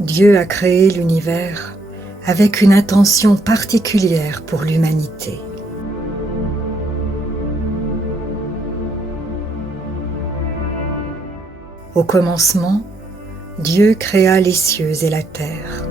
Dieu a créé l'univers avec une intention particulière pour l'humanité. Au commencement, Dieu créa les cieux et la terre.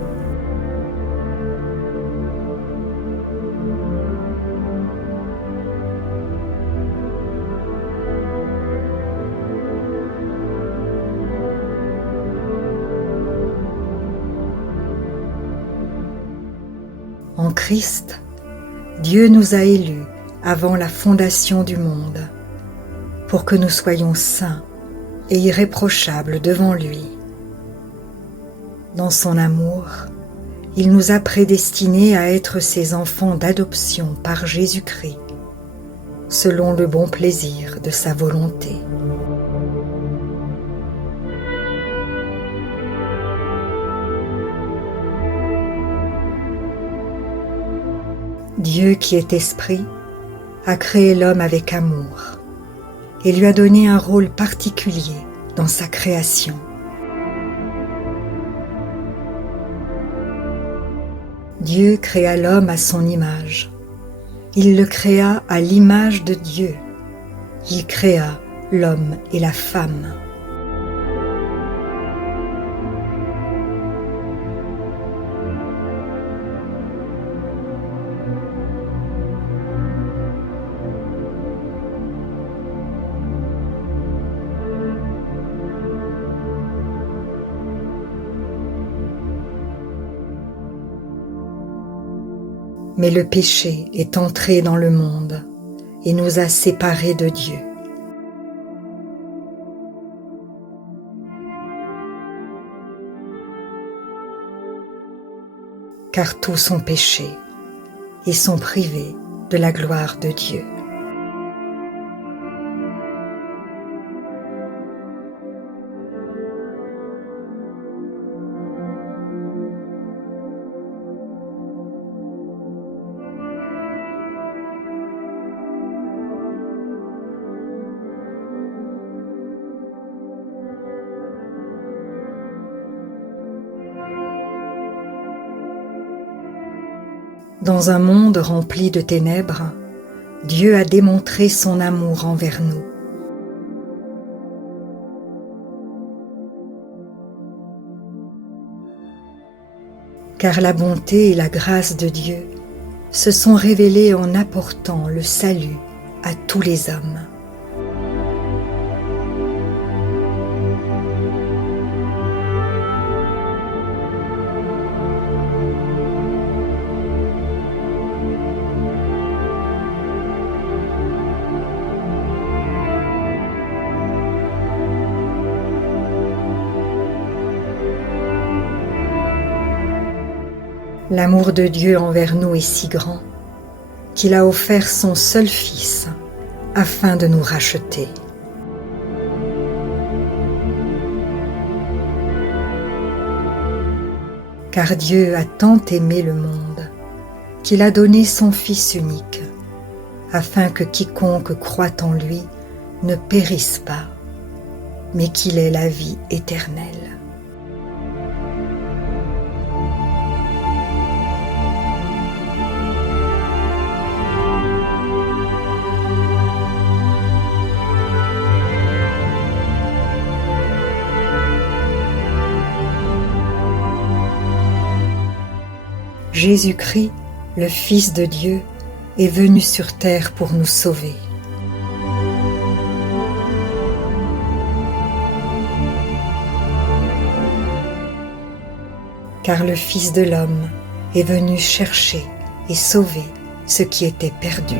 En Christ, Dieu nous a élus avant la fondation du monde, pour que nous soyons saints et irréprochables devant lui. Dans son amour, il nous a prédestinés à être ses enfants d'adoption par Jésus-Christ, selon le bon plaisir de sa volonté. Dieu qui est esprit a créé l'homme avec amour et lui a donné un rôle particulier dans sa création. Dieu créa l'homme à son image. Il le créa à l'image de Dieu. Il créa l'homme et la femme. Mais le péché est entré dans le monde et nous a séparés de Dieu. Car tous ont péché et sont privés de la gloire de Dieu. Dans un monde rempli de ténèbres, Dieu a démontré son amour envers nous. Car la bonté et la grâce de Dieu se sont révélées en apportant le salut à tous les hommes. L'amour de Dieu envers nous est si grand qu'il a offert son seul Fils afin de nous racheter. Car Dieu a tant aimé le monde qu'il a donné son Fils unique, afin que quiconque croit en lui ne périsse pas, mais qu'il ait la vie éternelle. Jésus-Christ, le Fils de Dieu, est venu sur terre pour nous sauver. Car le Fils de l'homme est venu chercher et sauver ce qui était perdu.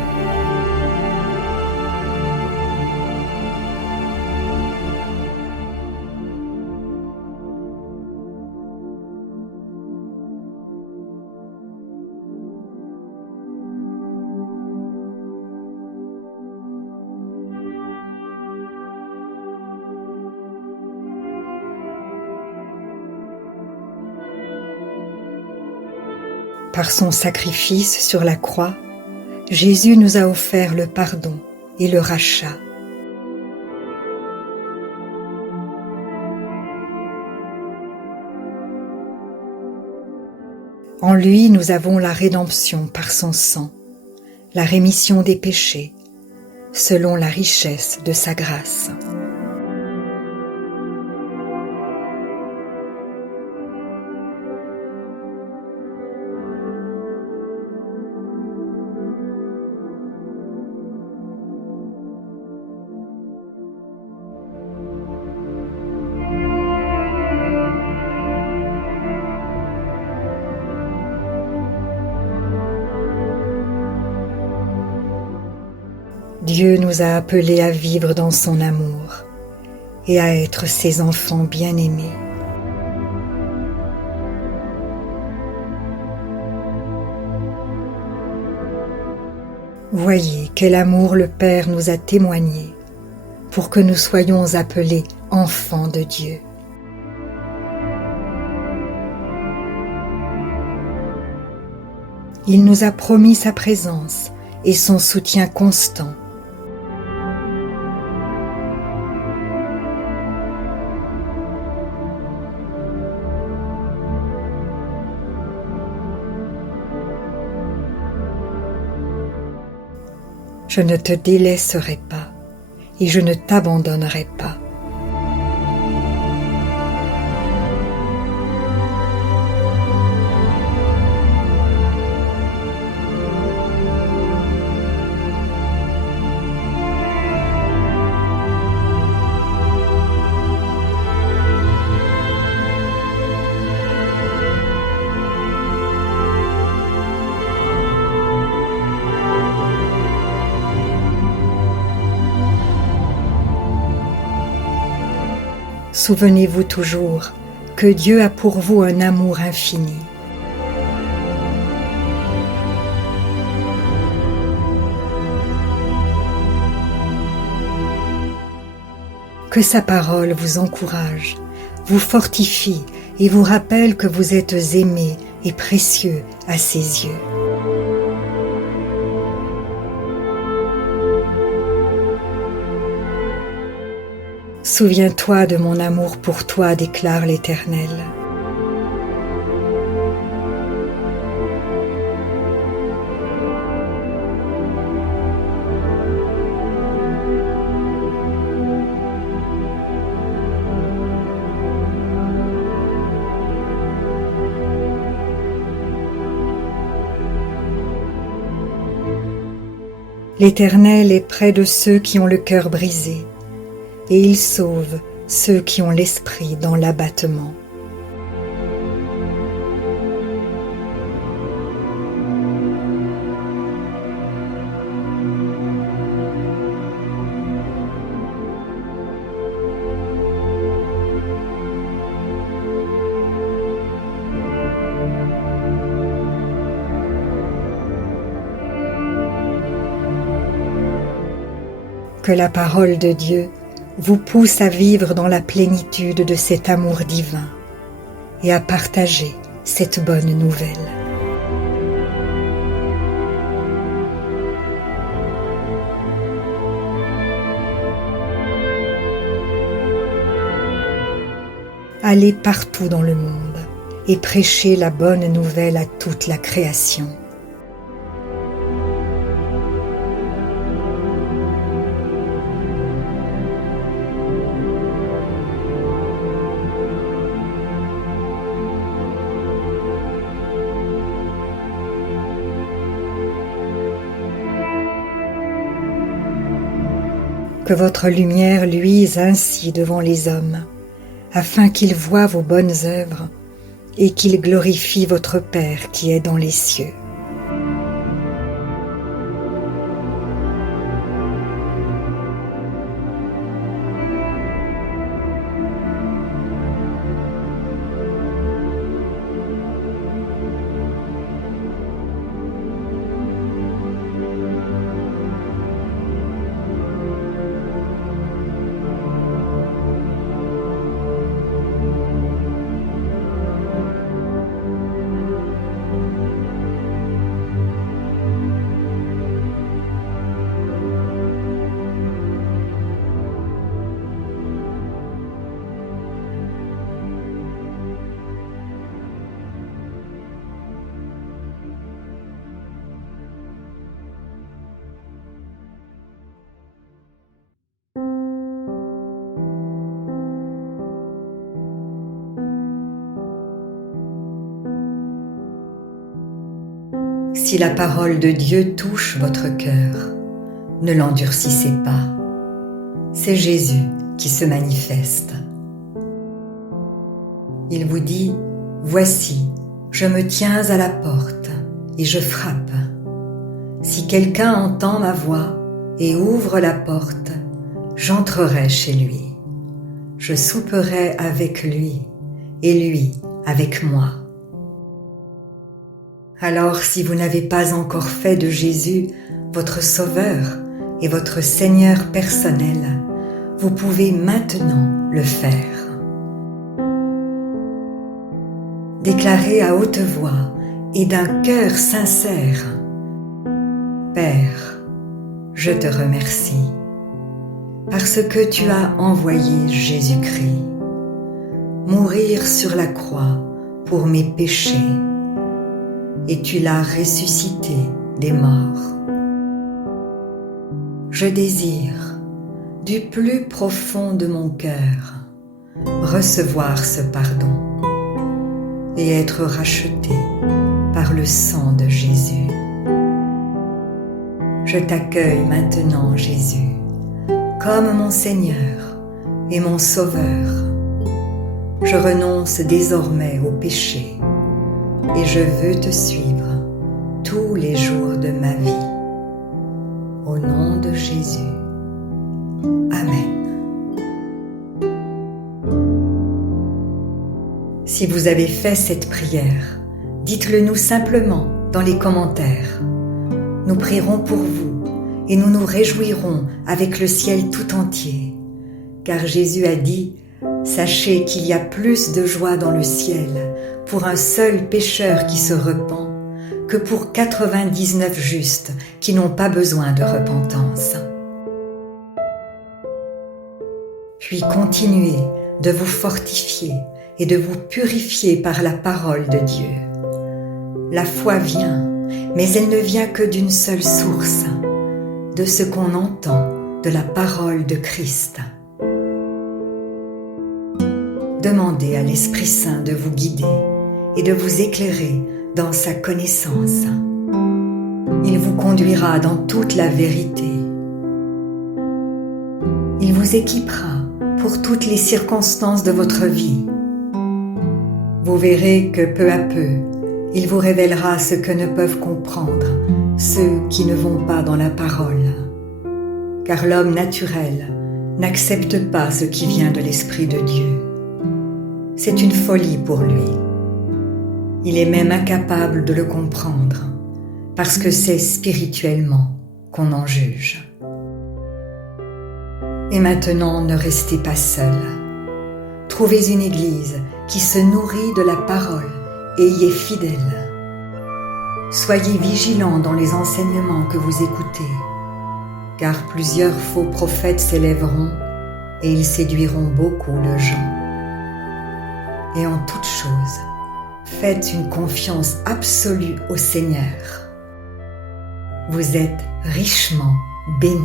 Par son sacrifice sur la croix, Jésus nous a offert le pardon et le rachat. En lui nous avons la rédemption par son sang, la rémission des péchés, selon la richesse de sa grâce. Dieu nous a appelés à vivre dans son amour et à être ses enfants bien-aimés. Voyez quel amour le Père nous a témoigné pour que nous soyons appelés enfants de Dieu. Il nous a promis sa présence et son soutien constant. Je ne te délaisserai pas et je ne t'abandonnerai pas. Souvenez-vous toujours que Dieu a pour vous un amour infini. Que sa parole vous encourage, vous fortifie et vous rappelle que vous êtes aimés et précieux à ses yeux. Souviens-toi de mon amour pour toi, déclare l'Éternel. L'Éternel est près de ceux qui ont le cœur brisé, et il sauve ceux qui ont l'esprit dans l'abattement. Que la parole de Dieu vous pousse à vivre dans la plénitude de cet amour divin et à partager cette bonne nouvelle. Allez partout dans le monde et prêchez la bonne nouvelle à toute la création. Que votre lumière luise ainsi devant les hommes, afin qu'ils voient vos bonnes œuvres et qu'ils glorifient votre Père qui est dans les cieux. Si la parole de Dieu touche votre cœur, ne l'endurcissez pas. C'est Jésus qui se manifeste. Il vous dit, « Voici, je me tiens à la porte et je frappe. Si quelqu'un entend ma voix et ouvre la porte, j'entrerai chez lui. Je souperai avec lui et lui avec moi. » Alors, si vous n'avez pas encore fait de Jésus votre Sauveur et votre Seigneur personnel, vous pouvez maintenant le faire. Déclarez à haute voix et d'un cœur sincère, « Père, je te remercie, parce que tu as envoyé Jésus-Christ, mourir sur la croix pour mes péchés, et tu l'as ressuscité des morts. Je désire, du plus profond de mon cœur, recevoir ce pardon et être racheté par le sang de Jésus. Je t'accueille maintenant, Jésus, comme mon Seigneur et mon Sauveur. Je renonce désormais au péché et je veux te suivre tous les jours de ma vie. Au nom de Jésus. Amen. Si vous avez fait cette prière, dites-le nous simplement dans les commentaires. Nous prierons pour vous et nous nous réjouirons avec le ciel tout entier, car Jésus a dit « Sachez qu'il y a plus de joie dans le ciel pour un seul pécheur qui se repent que pour 99 justes qui n'ont pas besoin de repentance. » Puis continuez de vous fortifier et de vous purifier par la parole de Dieu. La foi vient, mais elle ne vient que d'une seule source, de ce qu'on entend de la parole de Christ. Demandez à l'Esprit Saint de vous guider et de vous éclairer dans sa connaissance. Il vous conduira dans toute la vérité. Il vous équipera pour toutes les circonstances de votre vie. Vous verrez que peu à peu, il vous révélera ce que ne peuvent comprendre ceux qui ne vont pas dans la parole. Car l'homme naturel n'accepte pas ce qui vient de l'Esprit de Dieu. C'est une folie pour lui. Il est même incapable de le comprendre, parce que c'est spirituellement qu'on en juge. Et maintenant, ne restez pas seul. Trouvez une église qui se nourrit de la parole et y est fidèle. Soyez vigilants dans les enseignements que vous écoutez, car plusieurs faux prophètes s'élèveront et ils séduiront beaucoup de gens. Et en toute chose, faites une confiance absolue au Seigneur. Vous êtes richement bénis.